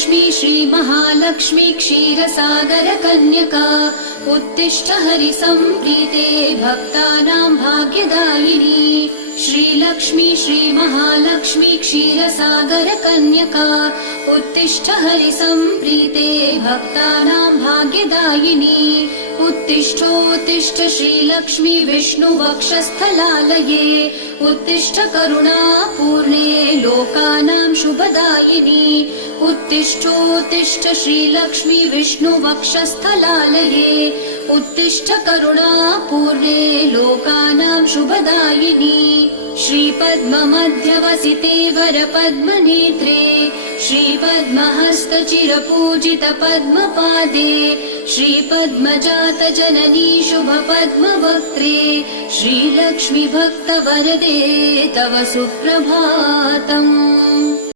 श्रीलक्ष्मी श्रीमहालक्ष्मी क्षीरसागरकन्यका उत्तिष्ठ हरिसम्प्रीते भक्तानां भाग्यदायिनी। श्रीलक्ष्मी श्रीमहालक्ष्मी क्षीरसागरकन्यका उत्तिष्ठ हरिसम्प्रीते भक्तानां भाग्यदायिनी। उत्तिष्ठोत्तिष्ठ श्रीलक्ष्मी विष्णुवक्षस्थलालये उत्तिष्ठ करुणापूर्णे लोकानां शुभदायिनी। उत्तिष्ठोत्तिष्ठ श्रीलक्ष्मी विष्णुवक्षस्थलालये उत्तिष्ठ करुणापूर्णे लोकानां शुभदायिनी। श्रीपद्ममध्यवसिते वरपद्मनेत्रे श्रीपद्महस्तचिरपूजितपद्मपादे श्रीपद्मजातजननी शुभपद्मवक्त्रे श्रीलक्ष्मी भक्तवरदे तव सुप्रभातम्।